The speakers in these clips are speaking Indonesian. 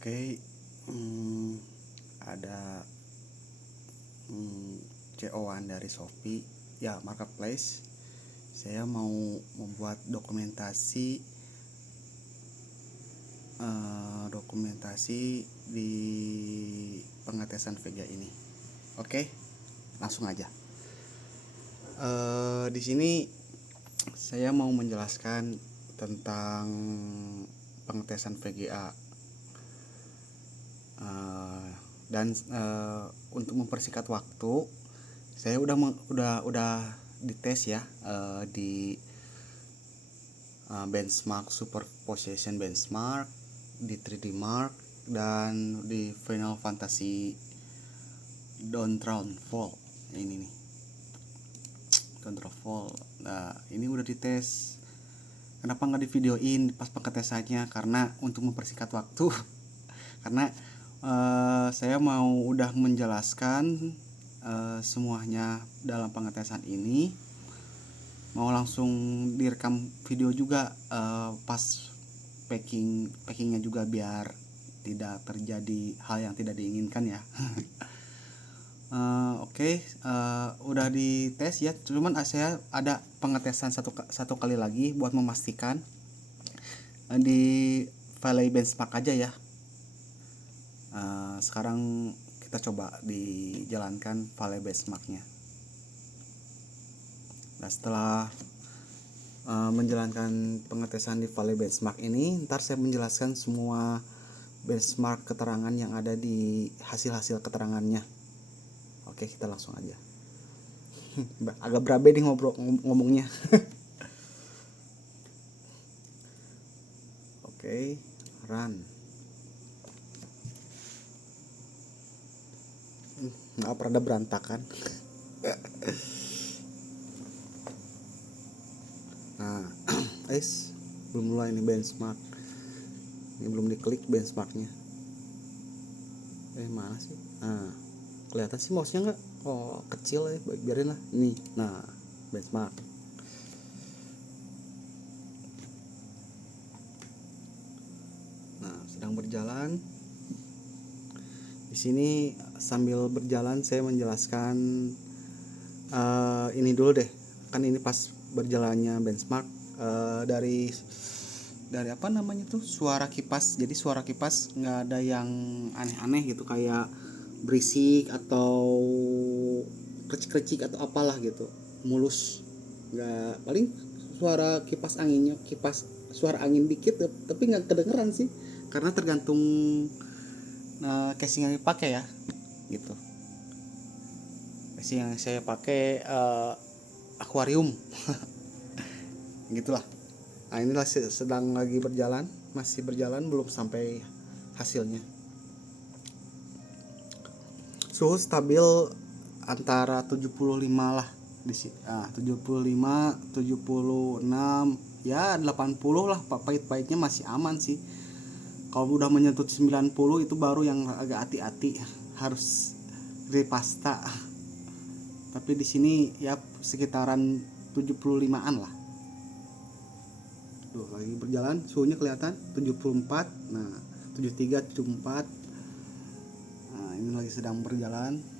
Oke, ada CO-an dari Shopee ya, marketplace. Saya mau membuat dokumentasi di pengetesan Vega ini. Oke, langsung aja. Di sini saya mau menjelaskan tentang pengetesan VGA. Dan untuk mempersingkat waktu, saya udah dites ya, di benchmark superposition benchmark, di 3D Mark, dan di Final Fantasy Dawnfall. Ini nih, Dawnfall. Nah, ini udah dites. Kenapa nggak divideoin pas pengetesannya? Karena untuk mempersingkat waktu. Karena saya mau udah menjelaskan semuanya dalam pengetesan ini, mau langsung direkam video juga pas packingnya juga, biar tidak terjadi hal yang tidak diinginkan ya. Oke, udah dites ya, cuman saya ada pengetesan satu kali lagi buat memastikan di Valley Benchmark aja ya. Sekarang kita coba dijalankan Valley Benchmarknya. Nah, setelah menjalankan pengetesan di Valley Benchmark ini, ntar saya menjelaskan semua benchmark keterangan yang ada di hasil keterangannya. Oke, kita langsung aja. Agak berabe nih ngomongnya. Oke, run. Nggak pernah berantakan. Nah, belum mulai nih benchmark. Ini belum diklik benchmarknya. Mana sih? Nah, kelihatan sih mouse-nya nggak? Oh, kecil ya, biarin lah. Ini, nah, benchmark. Nah, sedang berjalan. Di sini sambil berjalan saya menjelaskan ini dulu deh. Kan ini pas berjalannya benchmark, dari apa namanya tuh, suara kipas. Jadi suara kipas nggak ada yang aneh-aneh gitu, kayak berisik atau kericik-kericik atau apalah gitu, mulus. Nggak, paling suara kipas anginnya, suara angin dikit, tapi nggak kedengeran sih, karena tergantung casing yang dipakai ya gitu. Casing yang saya pakai akuarium. Gitulah. Nah, inilah sedang lagi berjalan, masih berjalan, belum sampai hasilnya. Suhu stabil antara 75 lah di sini. 75, 76, ya 80 lah. Pahit-pahitnya masih aman sih. Kalau udah menyentuh 90 itu baru yang agak hati-hati, harus repasta. Tapi di sini ya sekitaran 75-an lah. Tuh, lagi berjalan, suhunya kelihatan 74. Nah, 73, 74. Nah, ini lagi sedang berjalan.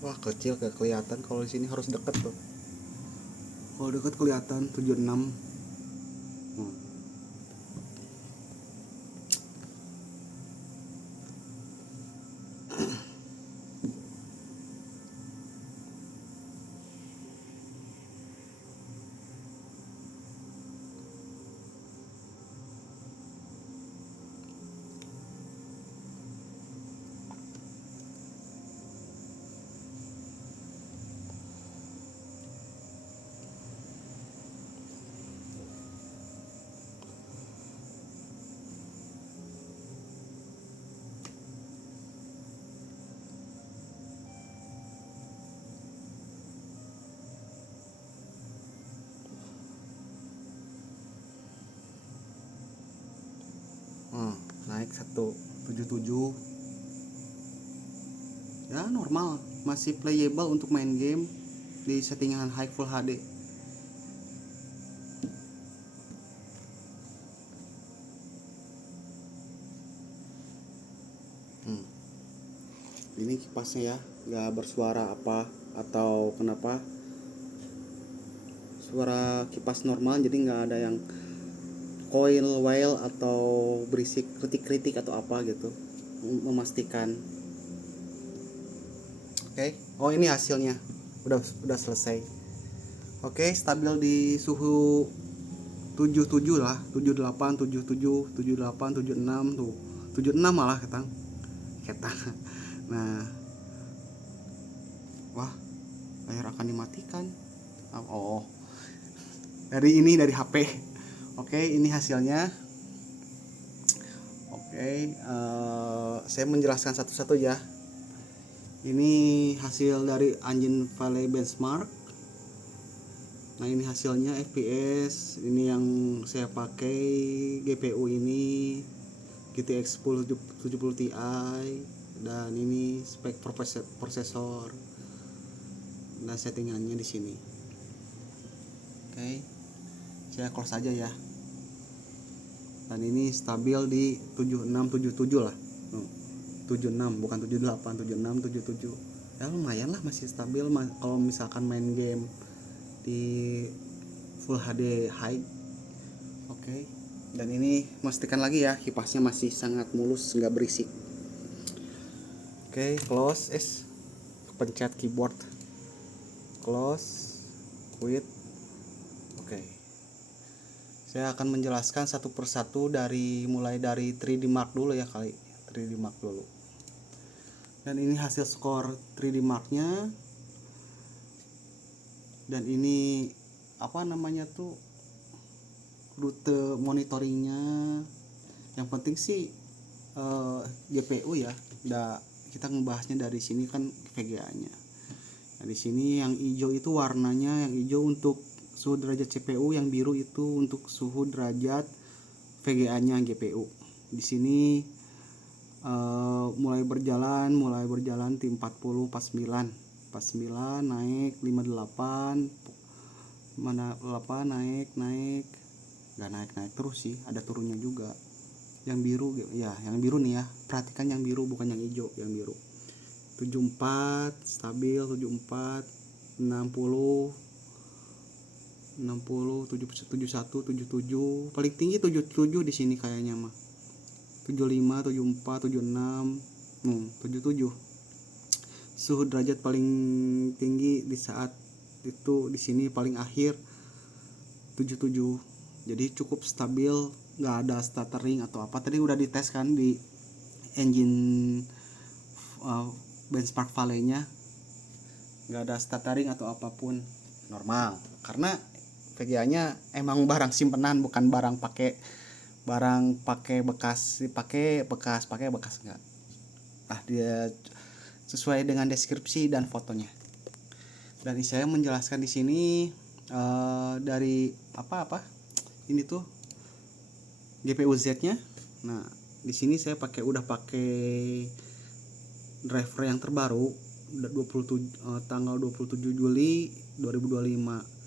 Wah, kecil kayak kelihatan. Kalau di sini harus deket tuh. Kalau deket kelihatan 76. naik 177 ya, normal, masih playable untuk main game di settingan high full HD. Ini kipasnya ya, nggak bersuara apa atau kenapa, suara kipas normal, jadi nggak ada yang coil wail atau berisik kritik-kritik atau apa gitu, memastikan. Oke. Oh, ini hasilnya udah selesai. Oke, stabil di suhu 77 lah, 78, 77, 78, 76 tuh. 76 malah ketang. Nah, wah, layar akan dimatikan. Oh, dari HP. Oke, ini hasilnya. Oke, saya menjelaskan satu-satu ya. Ini hasil dari Engine Valley Benchmark. Nah, ini hasilnya FPS. Ini yang saya pakai GPU ini GTX 1070 Ti, dan ini spek prosesor dan settingannya di sini. Oke, saya close aja ya. Dan ini stabil di 7677 lah. 76 bukan 78, 76 77. Ya lumayan lah, masih stabil kalau misalkan main game di full HD high. Oke. Dan ini memastikan lagi ya, kipasnya masih sangat mulus, nggak berisik. Oke, close, pencet keyboard, close, quit. Oke. Saya akan menjelaskan satu persatu mulai dari 3D Mark dulu ya kali. 3D Mark dulu. Dan ini hasil skor 3D Mark-nya. Dan ini apa namanya tuh, rute monitoringnya. Yang penting sih GPU ya. Kita ngebahasnya dari sini kan VGA-nya. Nah, di sini yang hijau itu warnanya, yang hijau untuk suhu derajat CPU, yang biru itu untuk suhu derajat VGA-nya GPU. Di sini mulai berjalan di 40, 49 naik 58, mana 8 naik nggak naik terus sih, ada turunnya juga. Yang biru ya, yang biru nih ya, perhatikan yang biru bukan yang hijau, yang biru. 74 stabil, 74 60 71 77, paling tinggi 77 di sini kayaknya mah. 75 74 76 77. Suhu derajat paling tinggi di saat itu di sini paling akhir 77. Jadi cukup stabil, nggak ada stuttering atau apa. Tadi udah dites kan di engine benchmark Valley-nya, nggak ada stuttering atau apapun, normal. Karena VGA-nya emang barang simpenan, bukan barang pakai bekas enggak. Nah, dia sesuai dengan deskripsi dan fotonya. Dan saya menjelaskan di sini dari apa ini tuh GPU Z-nya. Nah, di sini saya udah pakai driver yang terbaru tanggal 27 Juli 2025.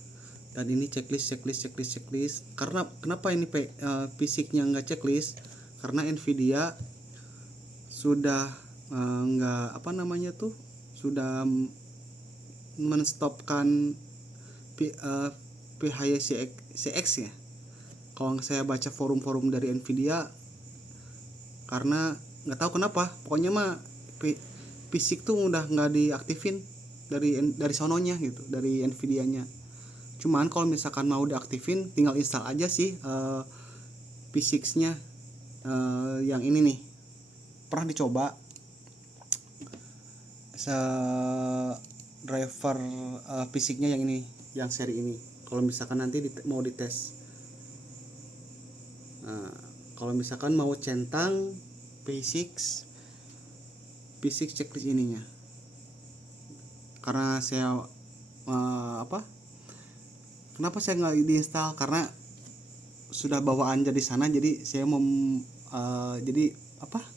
Dan ini checklist. Karena kenapa ini fisiknya nggak checklist? Karena Nvidia sudah sudah menstopkan PHY-CX ya. Kalau saya baca forum-forum dari Nvidia, karena nggak tahu kenapa, pokoknya mah fisik tuh udah nggak diaktifin dari sononya gitu, dari Nvidia-nya. Cuman kalau misalkan mau diaktifin, tinggal install aja sih P6-nya. Yang ini nih pernah dicoba, driver P6-nya yang ini, yang seri ini. Kalau misalkan nanti mau dites, kalau misalkan mau centang P6 checklist ininya. Karena saya kenapa saya nggak diinstal, karena sudah bawaan dari sana, jadi saya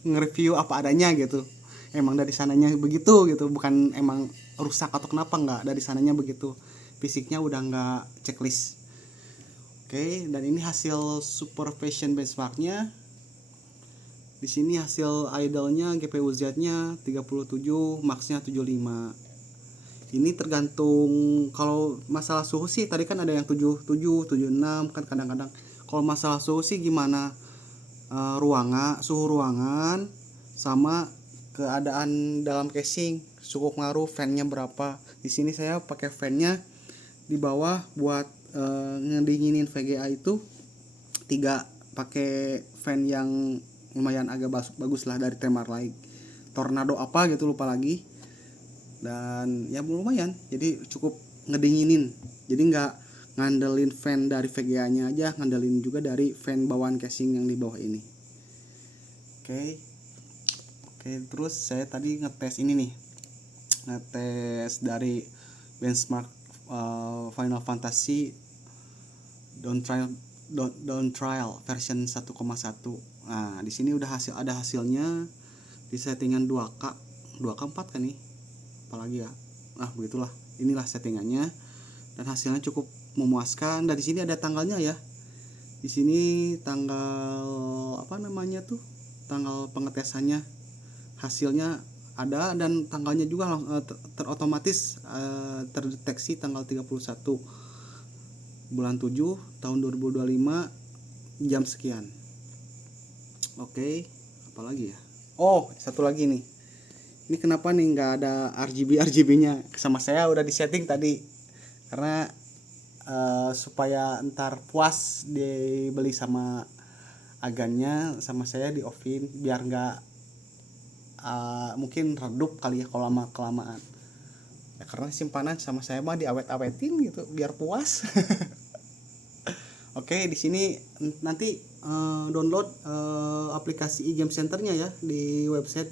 nge-review apa adanya gitu. Emang dari sananya begitu gitu, bukan emang rusak atau kenapa, nggak, dari sananya begitu. Fisiknya udah nggak checklist. Oke, dan ini hasil supervision benchmarknya. Di sini hasil idle-nya GPU Z-nya 37, max-nya 75. Ini tergantung, kalau masalah suhu sih tadi kan ada yang 77, 76 kan kadang-kadang. Kalau masalah suhu sih gimana? Suhu ruangan sama keadaan dalam casing cukup ngaruh, fan-nya berapa. Di sini saya pakai fan-nya di bawah buat ngedinginin VGA itu 3, pakai fan yang lumayan agak bagus lah dari Thermaltake Tornado apa gitu, lupa lagi. Dan ya lumayan, jadi cukup ngedinginin, jadi nggak ngandelin fan dari VGA nya aja, ngandelin juga dari fan bawaan casing yang di bawah ini. Oke, terus saya tadi ngetes ini nih, ngetes dari benchmark Final Fantasy Dawn Trial version 1,1. Nah, di sini udah ada hasilnya di settingan 2K 4 kan nih. Apalagi ya. Nah, begitulah. Inilah settingannya dan hasilnya cukup memuaskan. Dan di sini ada tanggalnya ya. Di sini tanggal tanggal pengetesannya. Hasilnya ada dan tanggalnya juga terotomatis terdeteksi tanggal 31 bulan 7 tahun 2025 jam sekian. Oke, apalagi ya? Oh, satu lagi nih. Ini kenapa nih nggak ada RGB-nya? Sama saya udah disetting tadi. Karena supaya ntar puas dibeli sama agannya, sama saya di offin biar nggak mungkin redup kali ya kalau lama kelamaan. Ya, karena simpanan sama saya mah diawet-awetin gitu biar puas. Oke, di sini nanti download aplikasi eGame Centernya ya di website.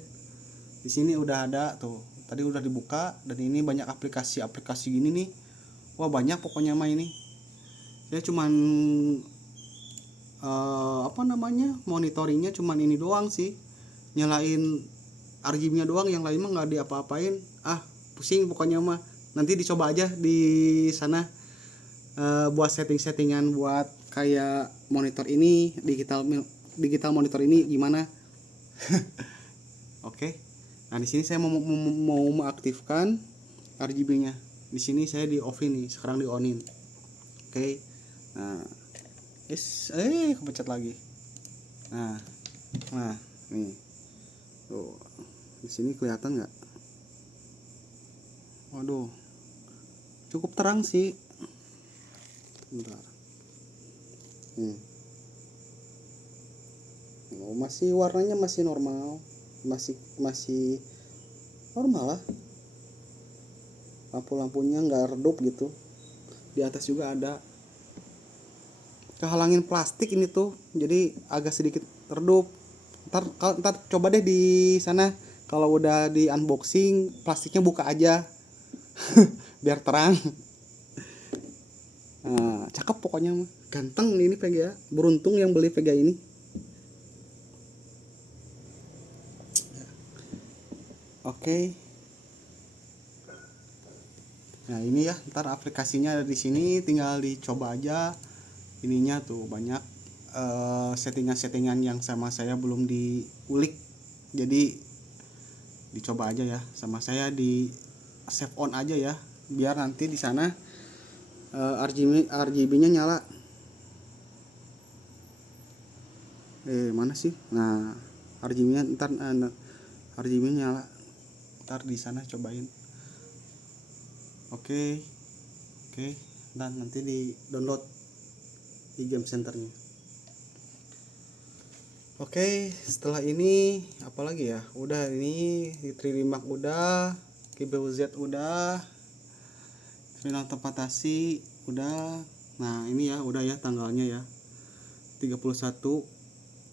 Di sini udah ada tuh. Tadi udah dibuka dan ini banyak aplikasi gini nih. Wah, banyak pokoknya mah ini. Saya cuman monitoringnya cuman ini doang sih. Nyalain RGB-nya doang, yang lain mah nggak diapa-apain. Pusing pokoknya mah. Nanti dicoba aja di sana. Buat settingan buat kayak monitor ini, digital monitor ini gimana. Oke. Nah, di sini saya mau mengaktifkan RGB-nya. Di sini saya di off ini, sekarang di onin. Oke. Nah, kepencet lagi. Nah, nih. Tuh. Di sini kelihatan nggak? Waduh. Cukup terang sih. Bentar. Masih warnanya masih normal, masih normal lah. Lampu-lampunya nggak redup gitu. Di atas juga ada. Kehalangin plastik ini tuh, jadi agak sedikit redup. Ntar coba deh di sana, kalau udah di unboxing plastiknya buka aja. Biar terang. Nah, cakep pokoknya mah. Ganteng ini VGA. Beruntung yang beli VGA ini. Oke. Nah, ini ya, ntar aplikasinya ada di sini, tinggal dicoba aja. Ininya tuh banyak settingan yang sama saya belum diulik. Jadi dicoba aja ya, sama saya di save on aja ya, biar nanti di sana RGB-nya nyala. Mana sih? Nah, RGB-nya nyala. Ntar di sana cobain. Oke. Dan nanti di download di game centernya. Oke, setelah ini apa lagi ya? Udah, ini di 3D Mark udah, GPU Z udah, Final Fantasy udah. Nah, ini ya udah ya tanggalnya ya. 31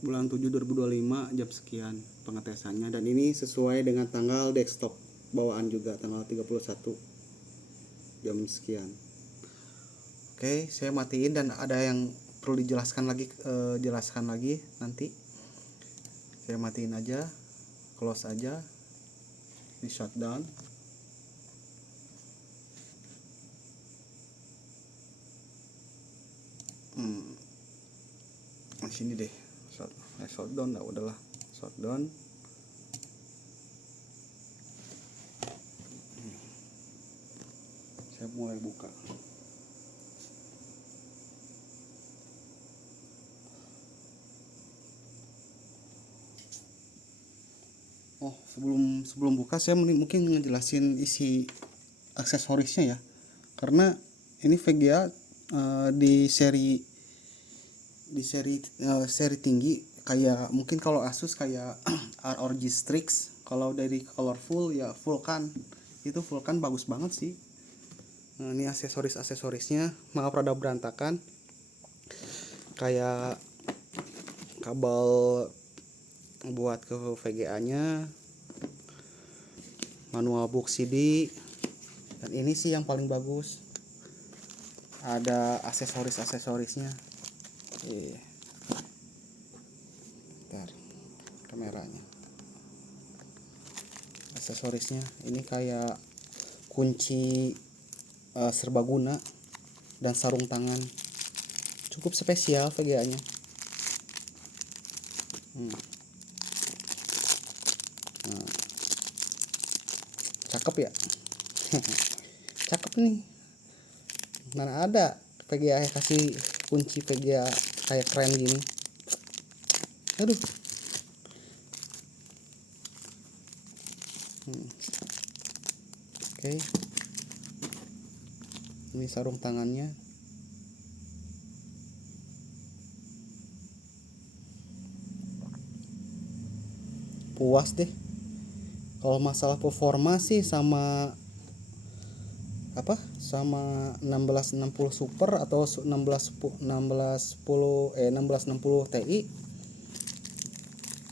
bulan 7 2025 jam sekian pengetesannya, dan ini sesuai dengan tanggal desktop bawaan juga, tanggal 31 jam sekian. Oke, saya matiin dan ada yang perlu dijelaskan lagi, jelaskan lagi nanti. saya matiin aja, close aja, di shutdown. Sini deh, shutdown lah, udahlah shutdown. Saya mulai buka. Oh, sebelum buka saya mungkin ngejelasin isi aksesorisnya ya. Karena ini VGA di seri tinggi, kayak mungkin kalau Asus kayak ROG Strix, kalau dari Colorful ya Vulkan. Itu Vulkan bagus banget sih. Nah, ini aksesorisnya, maaf rada berantakan. Kayak kabel buat ke VGA-nya, manual book CD, dan ini sih yang paling bagus, ada aksesorisnya. Bentar, kameranya. Aksesorisnya ini kayak kunci serbaguna dan sarung tangan, cukup spesial VGA-nya. Nah, cakep ya. Cakep nih, mana ada VGA kasih kunci VGA kayak keren gini. Aduh. Oke. Ini sarung tangannya. Puas deh. Kalau masalah performa sih sama 1660 Super atau 1660 Ti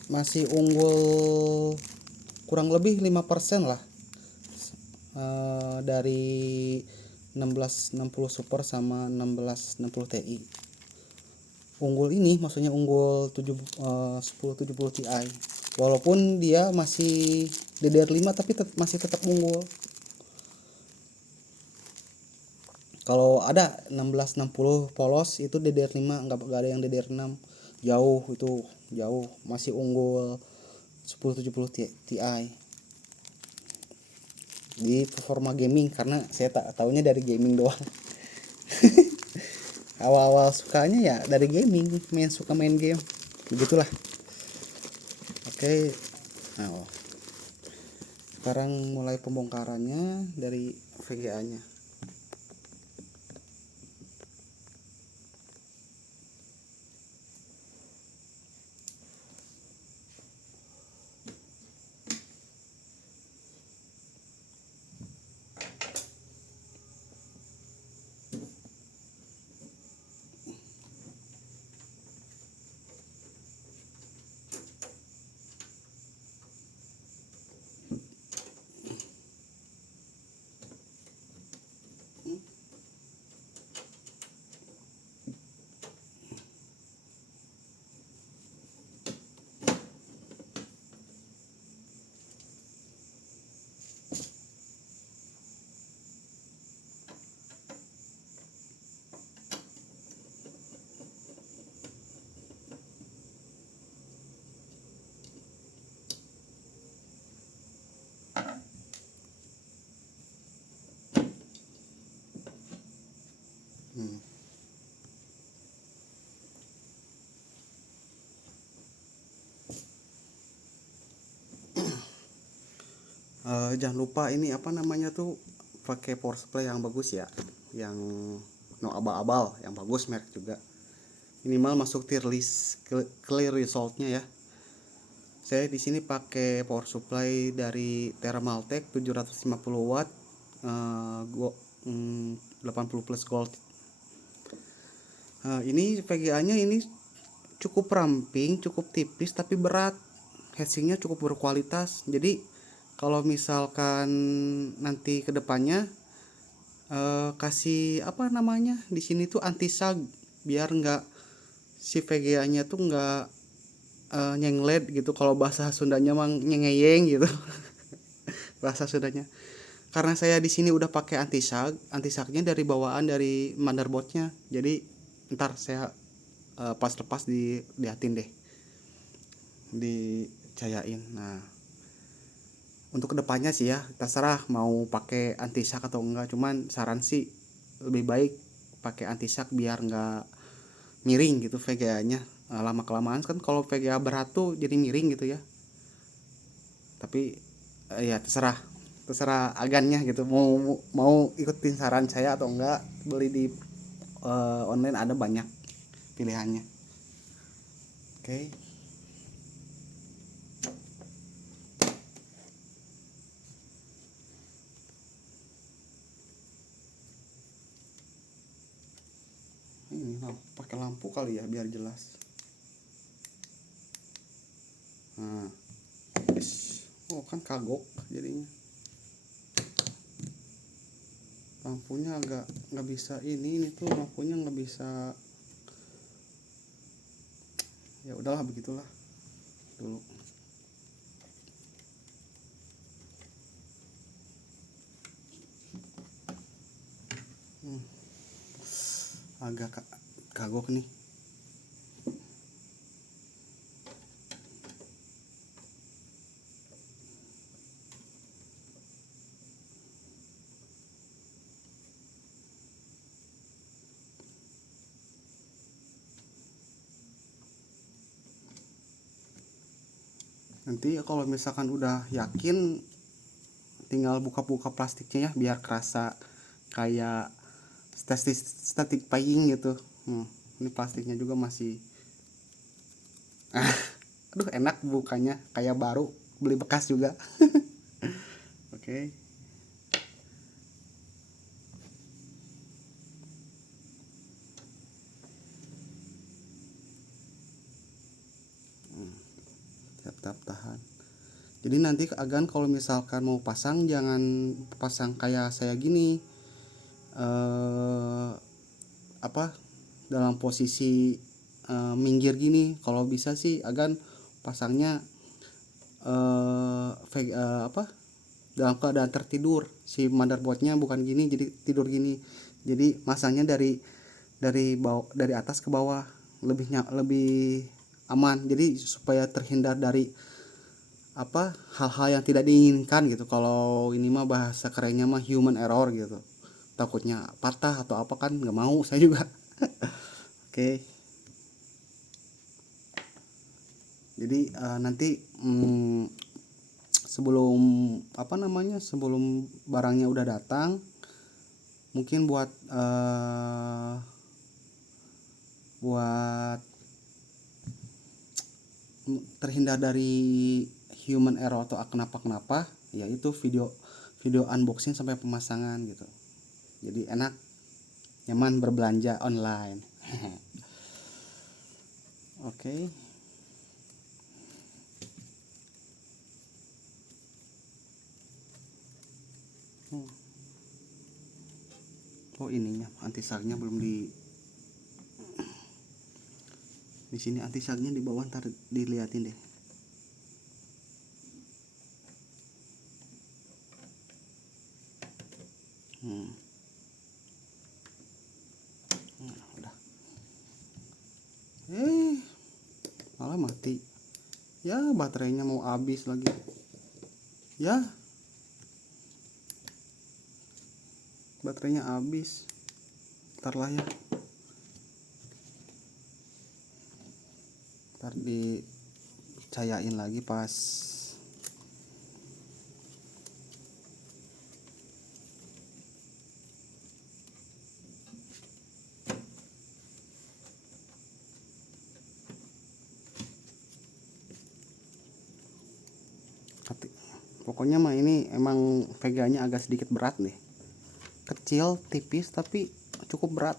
masih unggul kurang lebih 5% lah dari 1660 Super sama 1660 Ti. Unggul ini maksudnya unggul 1070 Ti. Walaupun dia masih DDR5 tapi masih tetap unggul. Kalau ada 1660 polos itu DDR5, nggak ada yang DDR6. Jauh, masih unggul 1070 Ti di performa gaming, karena saya tak tahunya dari gaming doang. Awal-awal sukanya ya dari gaming, suka main game, begitulah. Oke, nah, sekarang mulai pembongkarannya dari VGA-nya. Jangan lupa ini apa namanya tuh, pakai power supply yang bagus ya, yang no abal-abal, yang bagus, merek juga, minimal masuk tier list clear resultnya ya. Saya di sini pakai power supply dari Thermaltake 750 watt 80 plus gold. Ini VGA-nya ini cukup ramping, cukup tipis tapi berat. Heatsinknya cukup berkualitas. Jadi kalau misalkan nanti kedepannya kasih apa namanya di sini tuh anti sag, biar nggak si VGA-nya tuh nggak nyenglet gitu, kalau bahasa Sundanya mah nyengeyeng gitu. Bahasa Sundanya. Karena saya di sini udah pakai antisaknya dari bawaan dari motherboardnya, jadi ntar saya pas lepas diatin deh, dicayain. Nah, untuk kedepannya sih ya terserah mau pakai antisak atau enggak, cuman saran sih lebih baik pakai antisak biar nggak miring gitu VGA-nya. Lama kelamaan kan kalau VGA berat tuh jadi miring gitu ya. Tapi ya terserah terserah agannya gitu, mau ikutin saran saya atau enggak. Beli di online ada banyak pilihannya. Oke. Ini pakai lampu kali ya biar jelas. Nah, oh kan kagok jadinya. Lampunya agak nggak bisa, ini tuh lampunya nggak bisa. Ya udahlah, begitulah dulu. Agak kagok nih. Nanti kalau misalkan udah yakin, tinggal buka-buka plastiknya ya biar kerasa kayak static paying gitu. Ini plastiknya juga masih aduh enak bukanya kayak baru beli bekas juga. Oke. Siap tahan. Jadi nanti agan kalau misalkan mau pasang jangan pasang kayak saya gini, apa dalam posisi minggir gini. Kalau bisa sih agan pasangnya apa dalam keadaan tertidur, si motherboardnya bukan gini jadi tidur gini. Jadi masangnya dari atas ke bawah, lebih aman, jadi supaya terhindar dari apa hal-hal yang tidak diinginkan gitu. Kalau ini mah bahasa kerennya mah human error gitu, takutnya patah atau apa kan nggak mau saya juga. Oke. Jadi nanti sebelum sebelum barangnya udah datang, mungkin buat terhindar dari human error atau kenapa yaitu video unboxing sampai pemasangan gitu. Jadi enak, nyaman berbelanja online. Oke. Oh ininya antisaknya belum di sini antisaknya di bawah, ntar diliatin deh. Udah. Malah mati. Ya baterainya mau habis lagi. Ya baterainya habis. Ntar lah ya. Ntar dicayain lagi pas pokoknya mah ini emang VGA-nya agak sedikit berat nih. Kecil, tipis tapi cukup berat.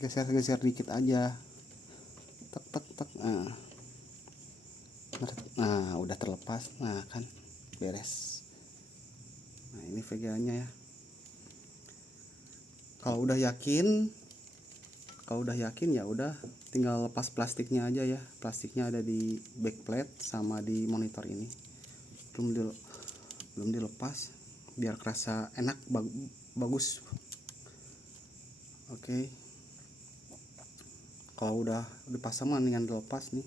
Geser-geser dikit aja. Tek tek tek. Nah, udah terlepas. Nah, kan beres. Nah, ini VGA-nya ya. Kalau udah yakin Kalau udah yakin ya udah tinggal lepas plastiknya aja ya. Plastiknya ada di backplate sama di monitor ini. Belum dilepas biar kerasa enak, bagus. Oke. Kalau udah dipasang mendingan dilepas nih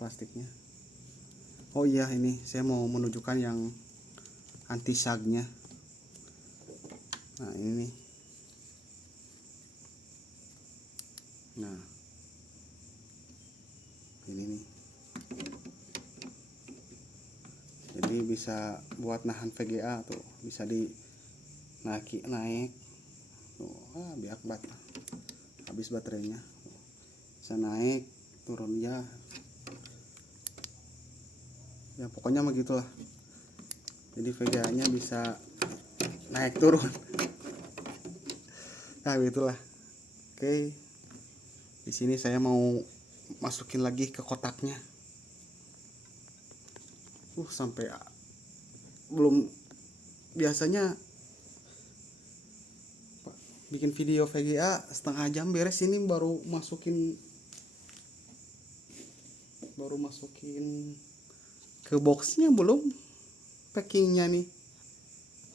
plastiknya. Oh iya, ini saya mau menunjukkan yang anti sagnya. Nah ini nih. Nah ini nih, jadi bisa buat nahan VGA tuh, bisa naik tuh, biak bat habis baterainya, bisa naik turun ya pokoknya mah gitulah. Jadi VGA nya bisa naik turun. Nah gitulah. Oke, di sini saya mau masukin lagi ke kotaknya. Sampai belum, biasanya bikin video VGA setengah jam beres, ini baru masukin ke boxnya, belum packingnya nih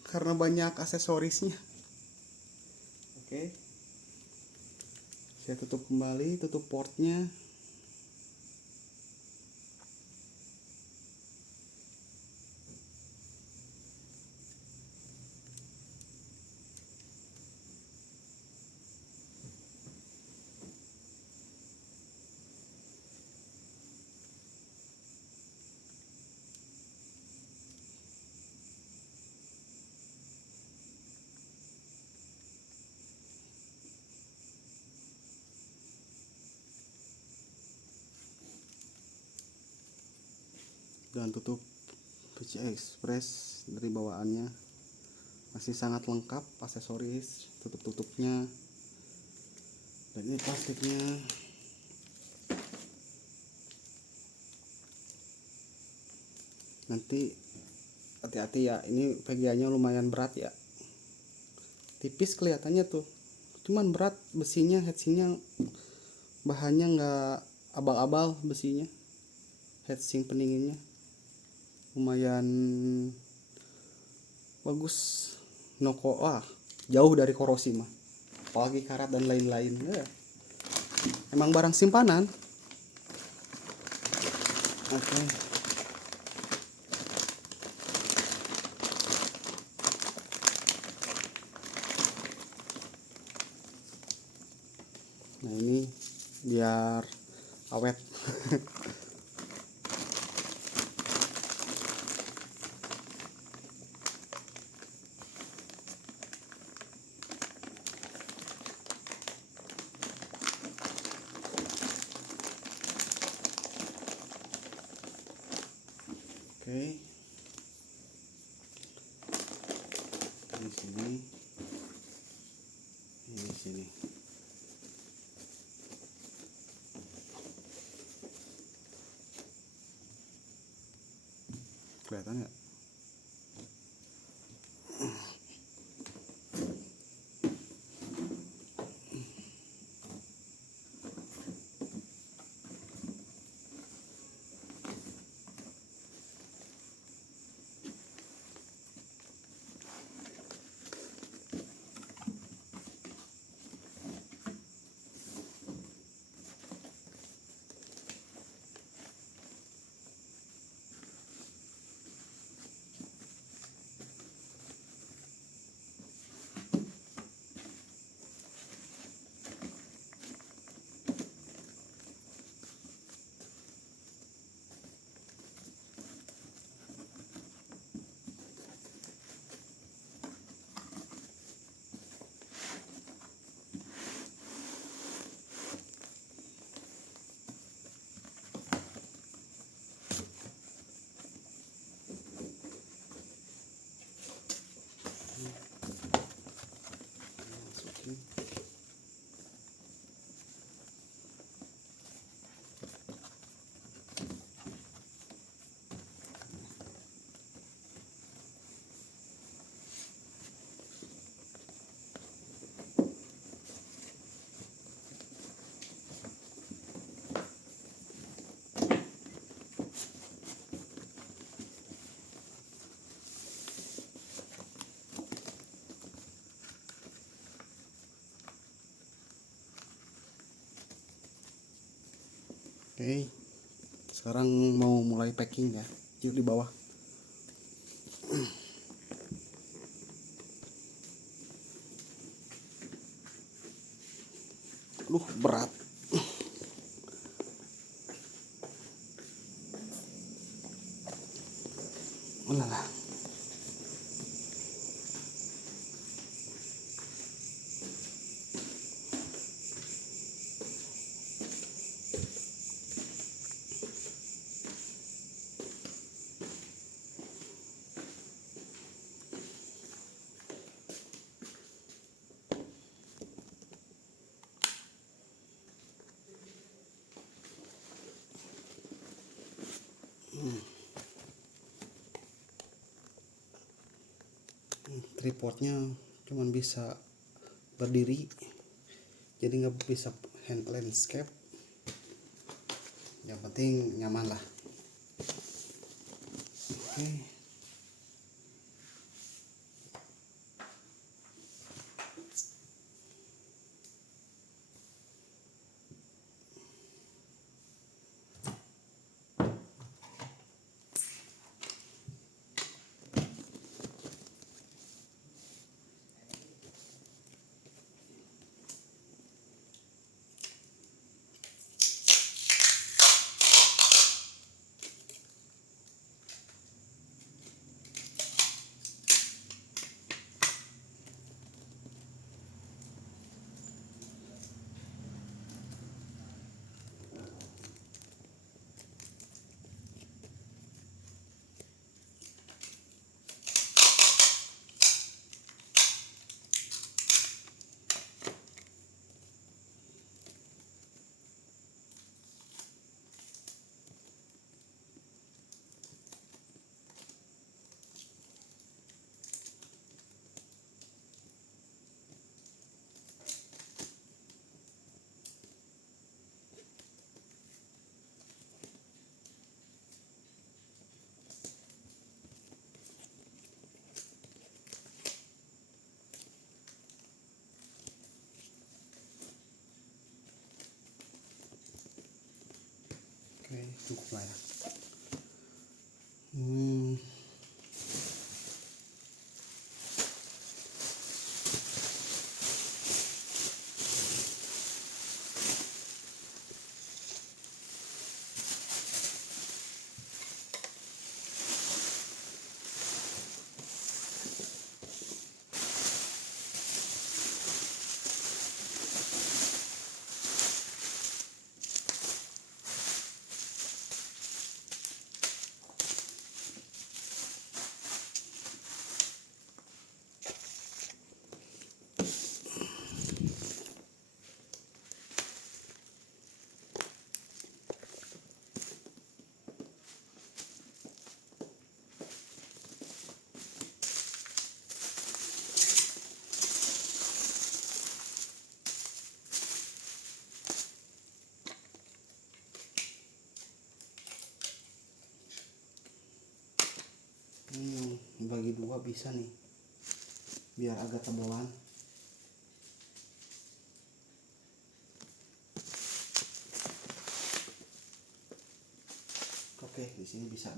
karena banyak aksesorisnya. Oke, saya tutup kembali, tutup portnya. Dan tutup PCI Express dari bawaannya masih sangat lengkap, aksesoris, tutupnya, dan ini plastiknya. Nanti hati-hati ya, ini VGA nya lumayan berat ya, tipis kelihatannya tuh, cuman berat besinya, heatsinknya, bahannya nggak abal-abal, besinya, heatsink pendinginnya lumayan bagus, jauh dari korosi mah, apalagi karat dan lain-lain ya. Emang barang simpanan. Oke. Nah ini biar awet. Oke, di sini, kelihatan nggak? Oke, sekarang mau mulai packing ya. Yuk di bawah. Berat. Ulah. Tripodnya cuman bisa berdiri, jadi nggak bisa hand landscape. Yang penting nyaman lah. Oke. Oke, cukup lah ya. Bagi dua bisa nih, biar agak tebalan. Oke, di sini bisa.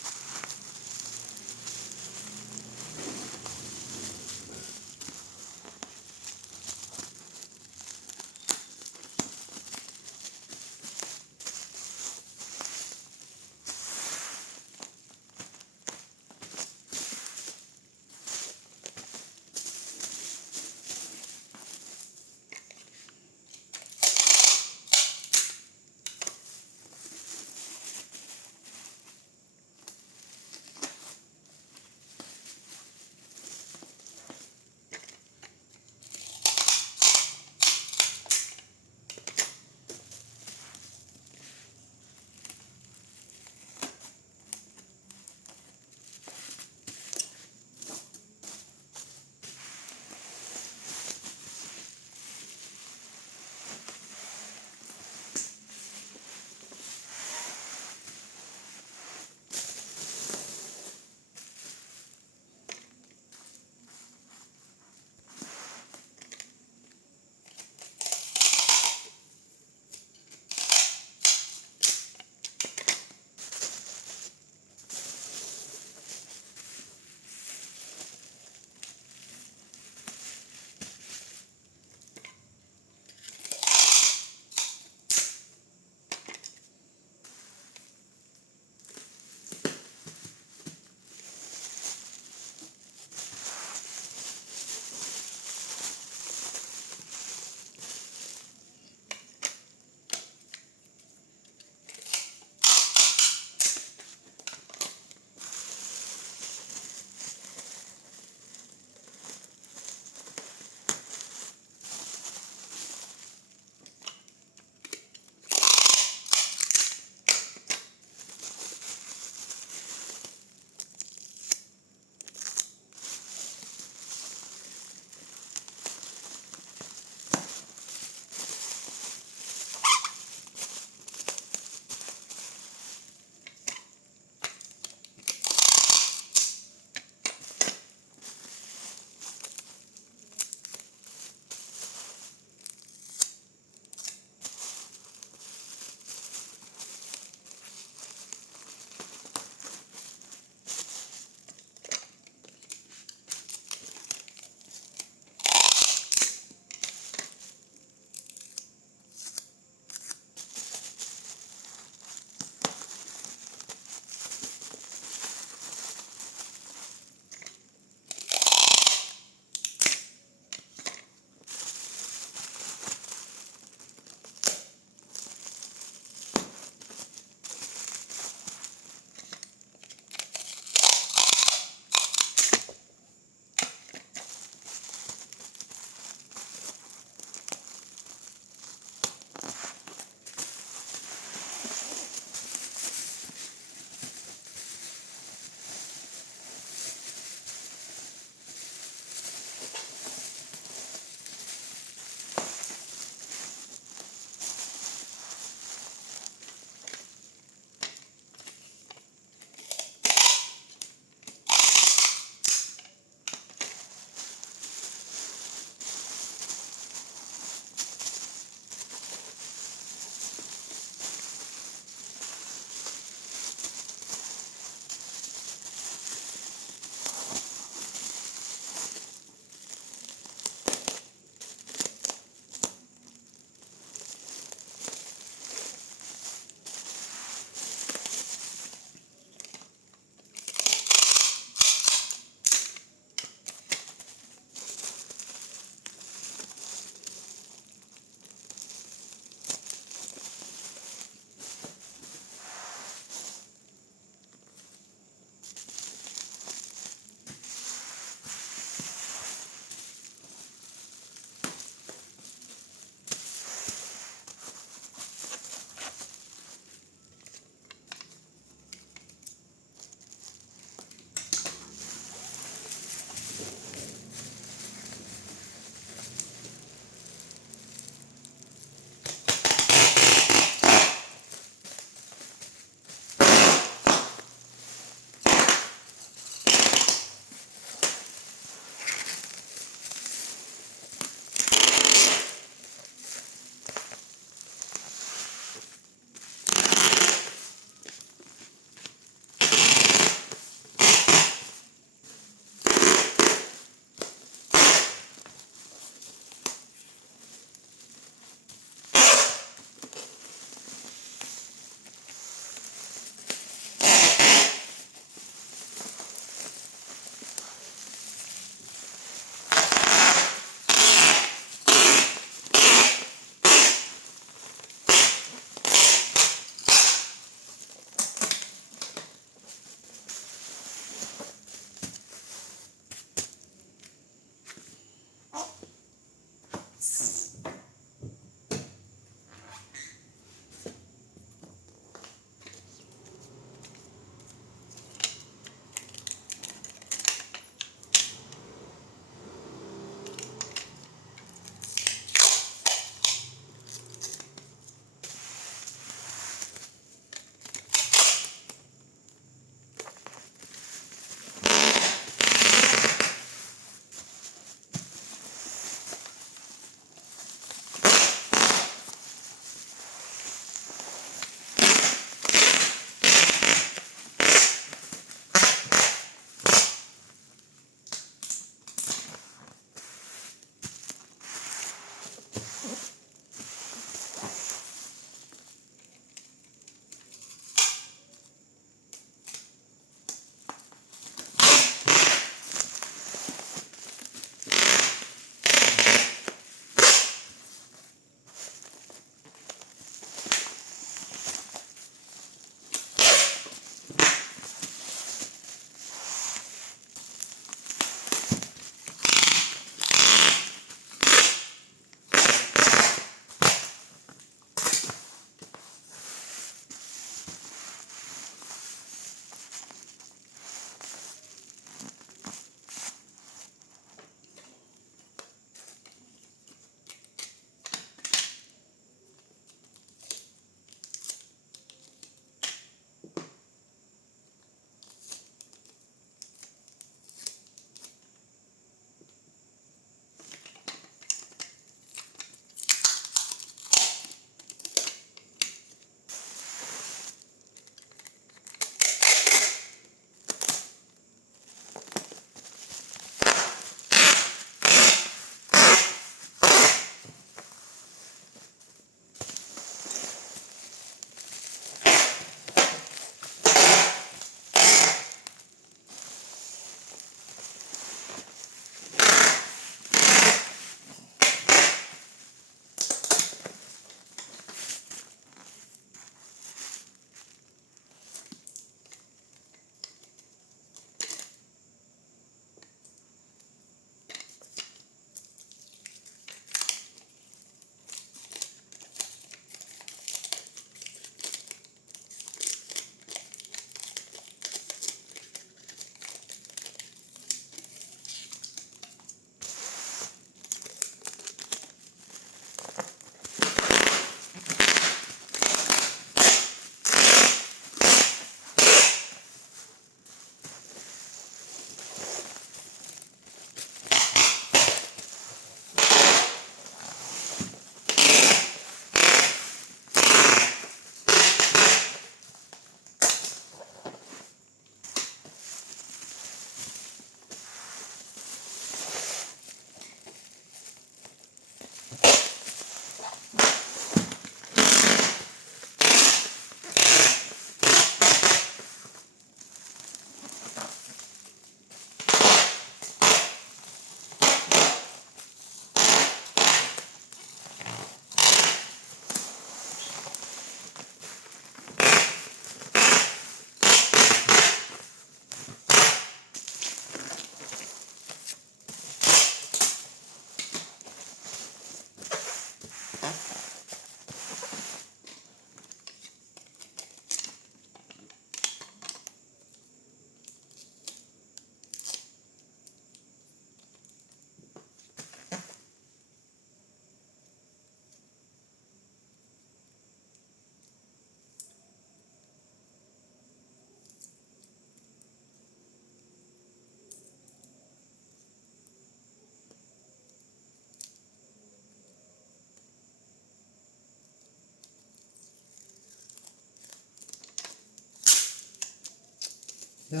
Ya,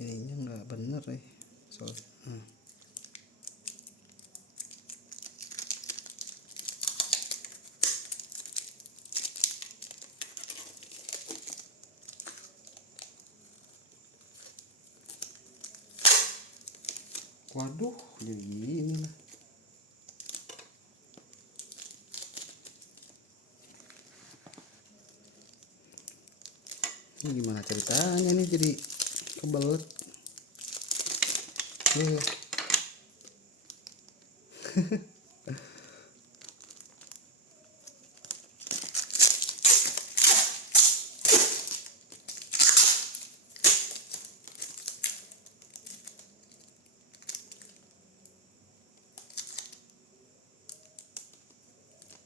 ininya nggak bener ya soal. Waduh, jadi gini lah. Ini gimana ceritanya nih jadi kebelet.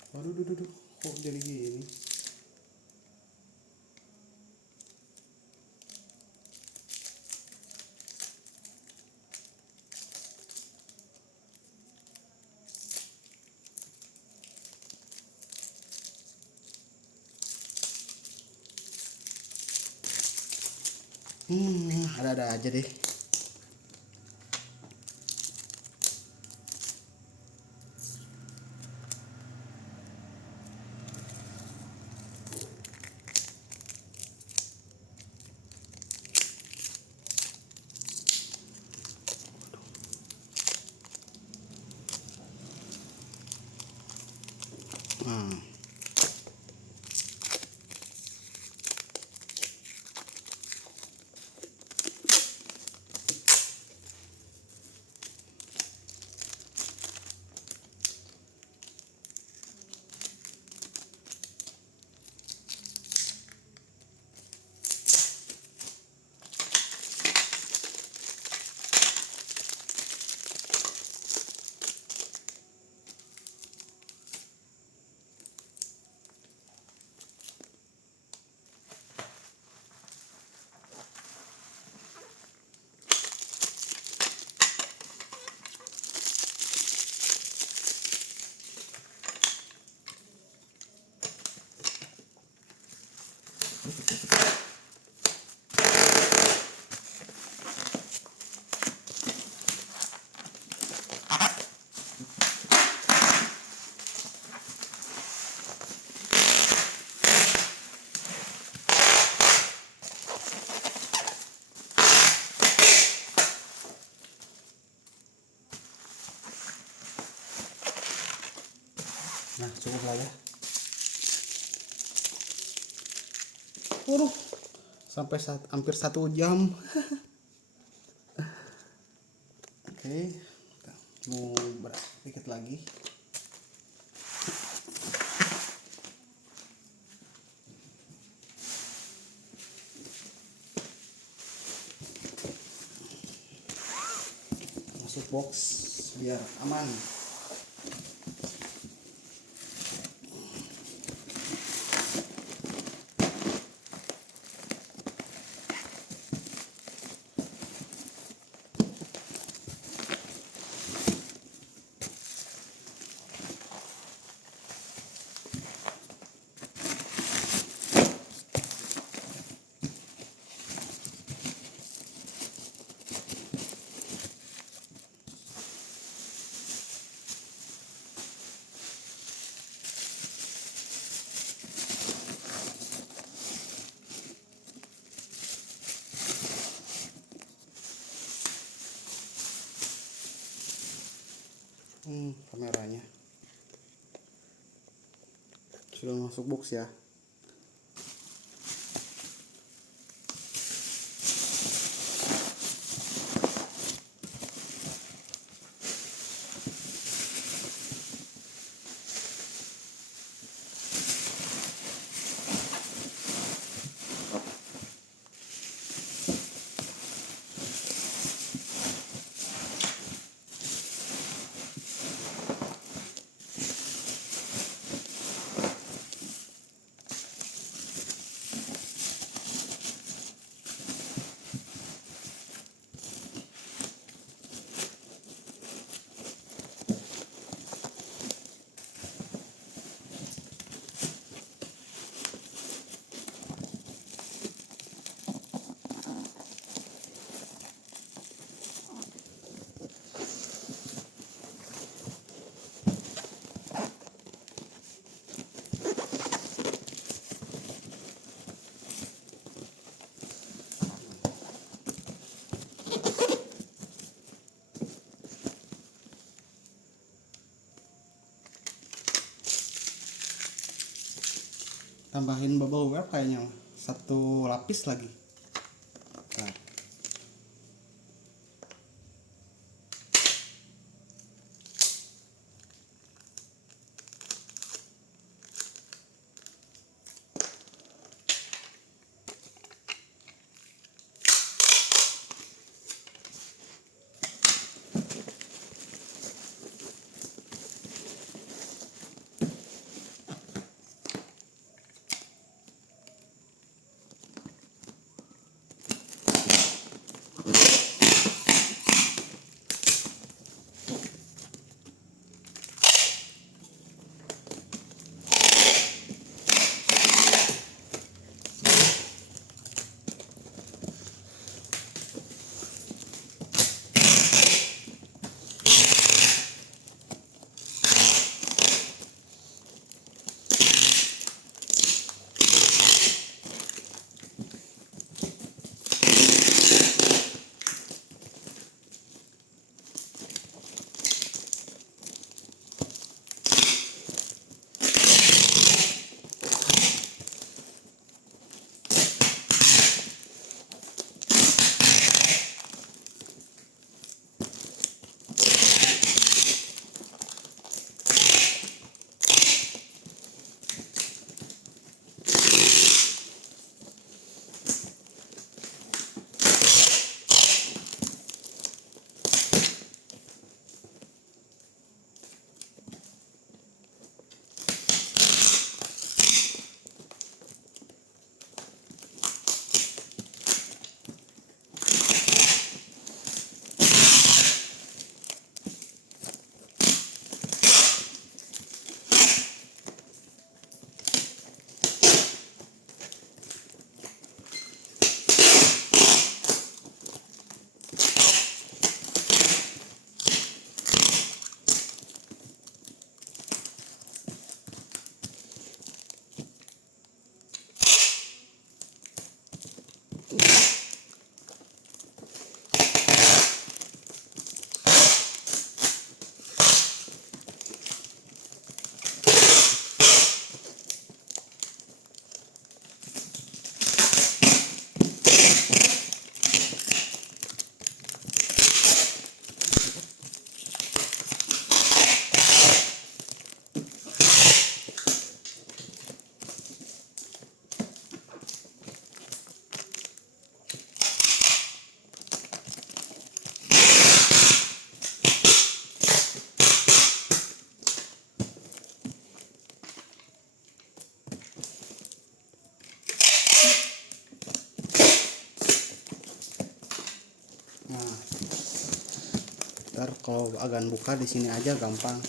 Waduh, kok jadi gini? Ada-ada aja deh. Nah, cukup lah ya. Waduh, sampai hampir 1 jam. Oke, mau dikit lagi. Masuk box biar aman. Kameranya sudah masuk box ya. tambahin bubble wrap kayaknya satu lapis lagi. Nah. Nah, ntar kalau agan buka di sini aja gampang.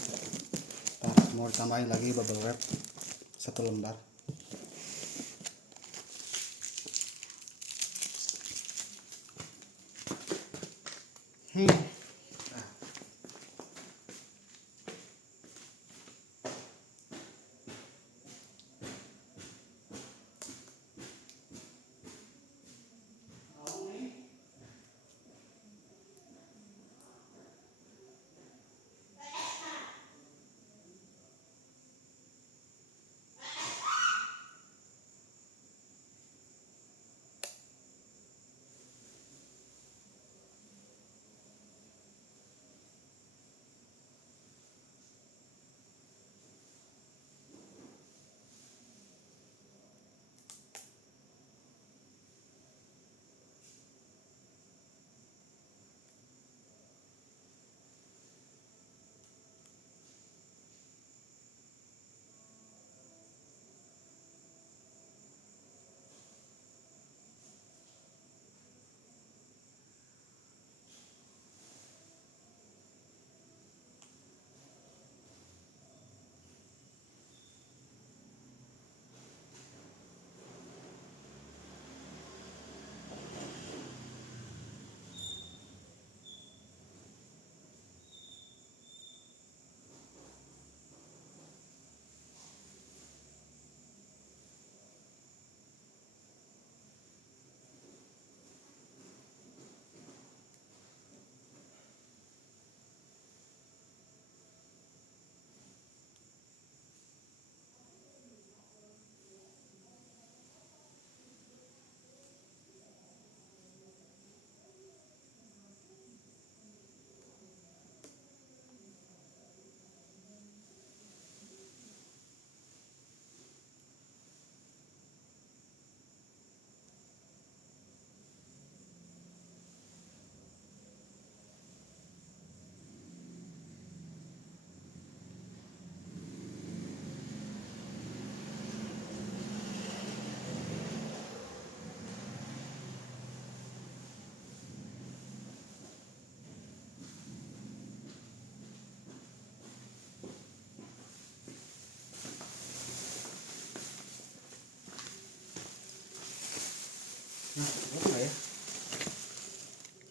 Ntar mau tambahin lagi bubble wrap 1 lembar.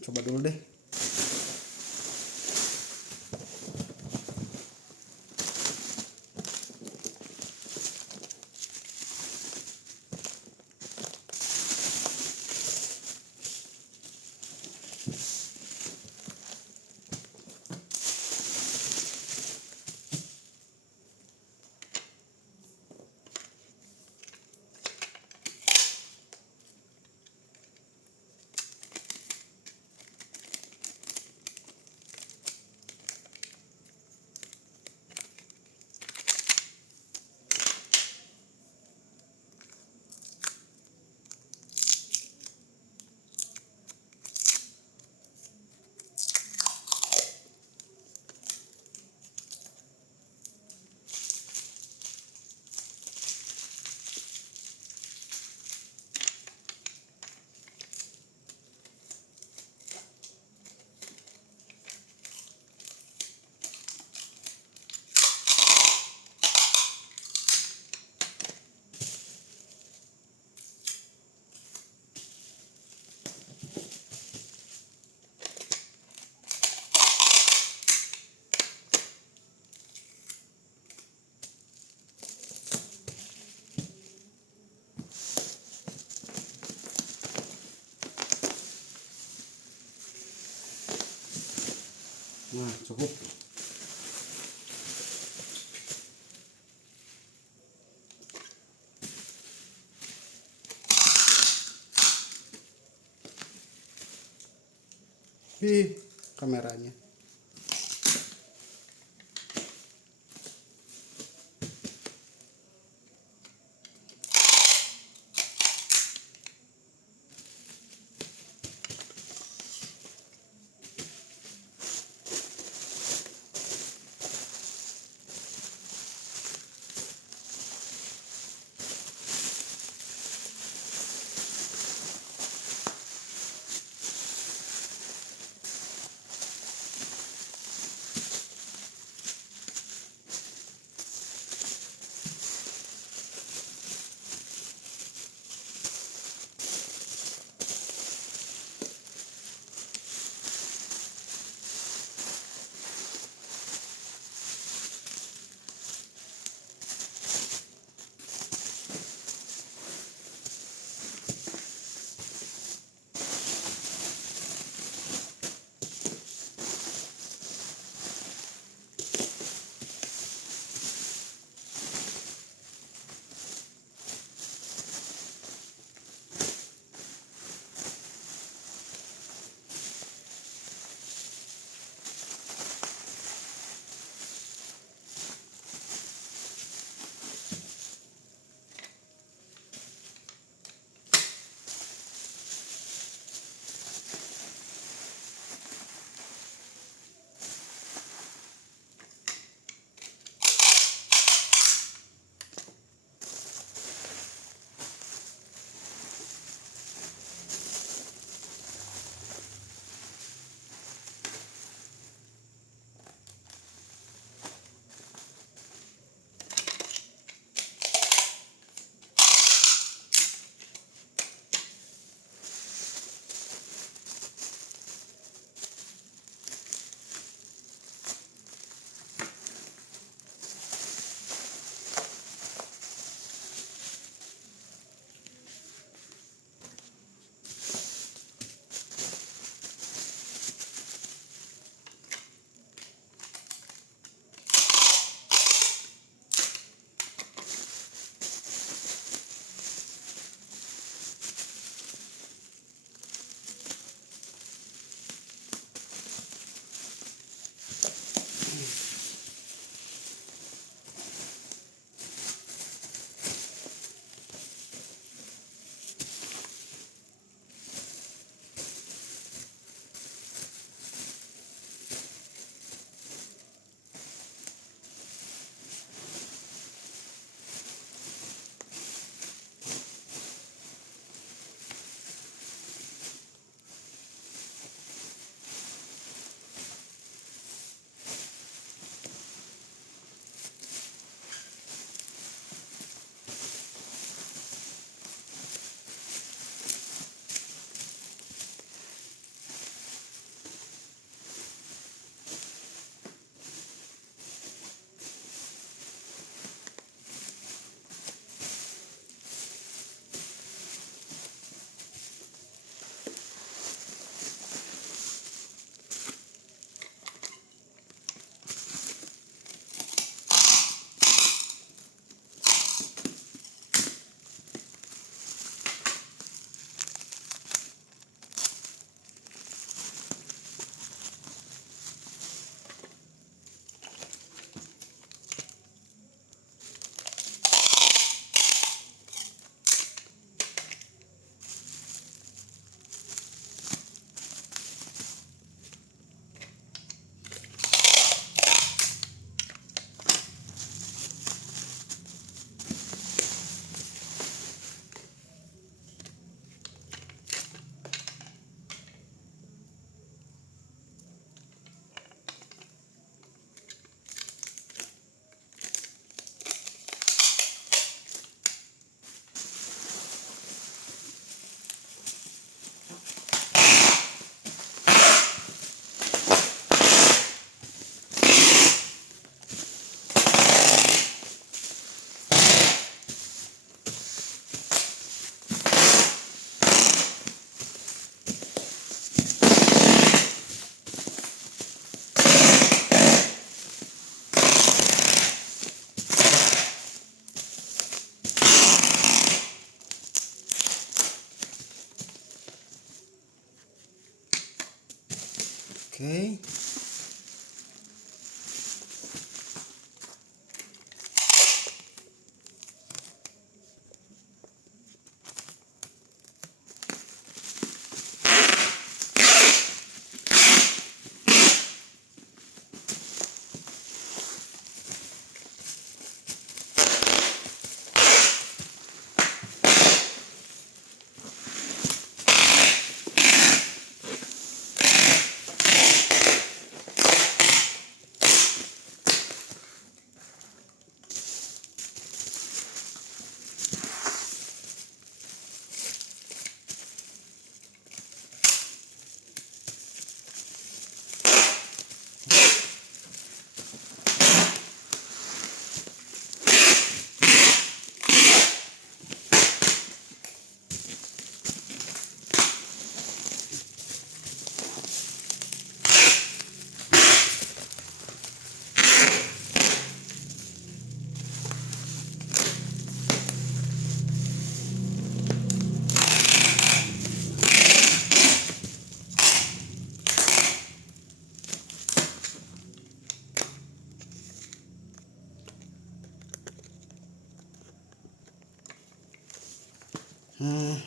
coba dulu deh. Nah, cukup. Kameranya. Oke.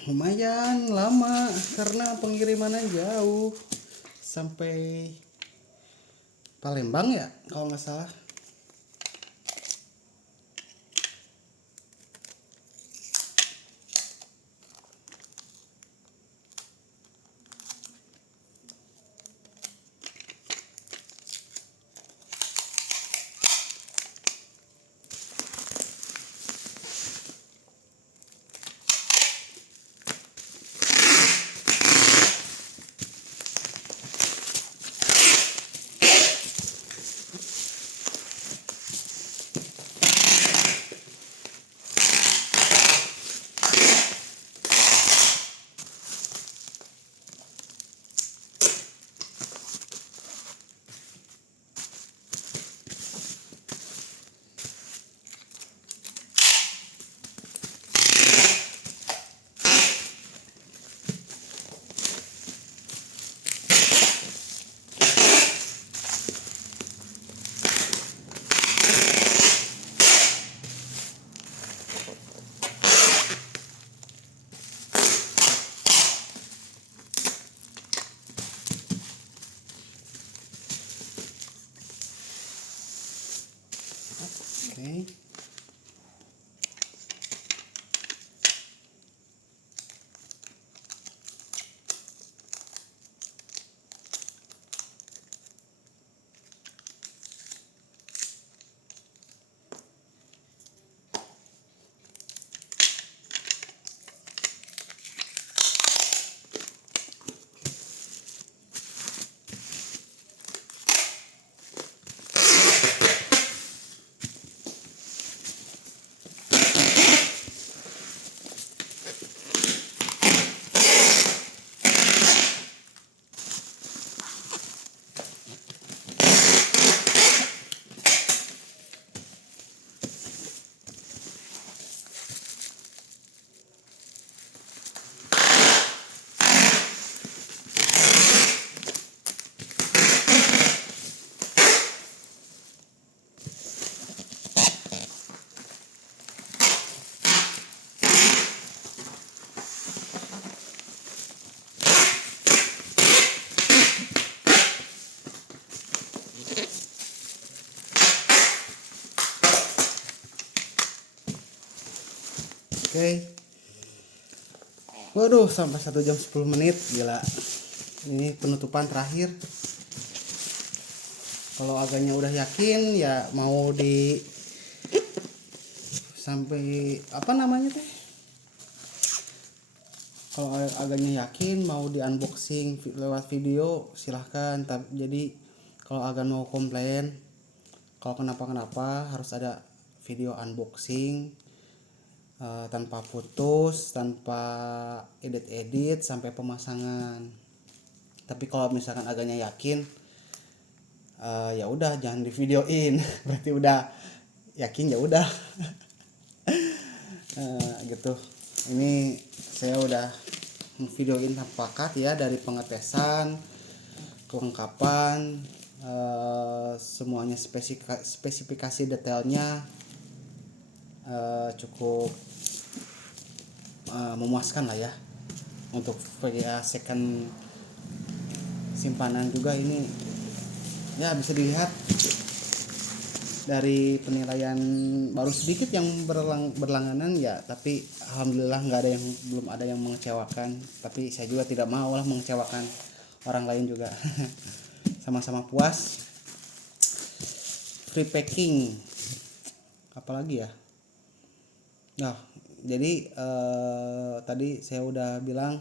Lumayan lama karena pengirimannya jauh sampai Palembang ya kalau nggak salah. Oke. Oke. Waduh, sampai 1 jam 10 menit, gila. Ini penutupan terakhir. Kalau agaknya udah yakin ya mau di sampai apa namanya teh? Kalau agaknya yakin mau di unboxing lewat video silahkan. Jadi kalau agan mau komplain, kalau kenapa-kenapa harus ada video unboxing. Tanpa putus, tanpa edit-edit sampai pemasangan. Tapi kalau misalkan agaknya yakin, ya udah jangan di videoin. Berarti udah yakin ya udah. Gitu. Ini saya udah videoin pakat ya dari pengetesan. kelengkapan, semuanya spesifikasi detailnya cukup memuaskan lah ya. Untuk VGA second simpanan juga ini ya bisa dilihat dari penilaian baru sedikit yang berlangganan ya, tapi alhamdulillah belum ada yang mengecewakan, tapi saya juga tidak mau lah mengecewakan orang lain juga. Sama-sama puas. Free packing apalagi ya. Nah, jadi tadi saya udah bilang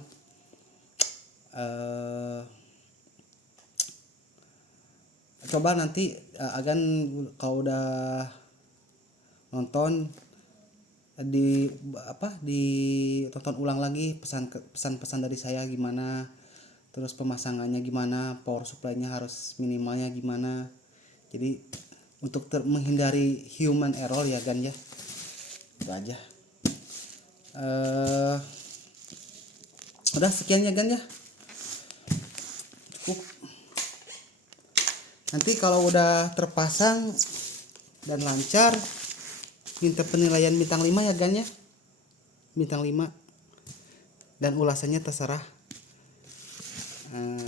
coba nanti agan kalau udah nonton ditonton ulang lagi pesan-pesan dari saya gimana, terus pemasangannya gimana, power supply-nya harus minimalnya gimana. Jadi untuk menghindari human error ya Gan ya, itu aja. Udah sekian ya Gan ya, cukup. Nanti kalau udah terpasang dan lancar, minta penilaian bintang 5 ya Gan ya, bintang 5, dan ulasannya terserah,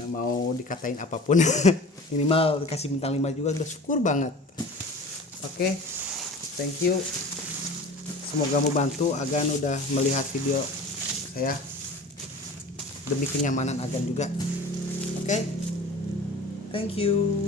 mau dikatain apapun. Minimal dikasih bintang 5 juga udah syukur banget. Oke, thank you, semoga membantu Agan udah melihat video saya demi kenyamanan Agan juga. Oke, thank you.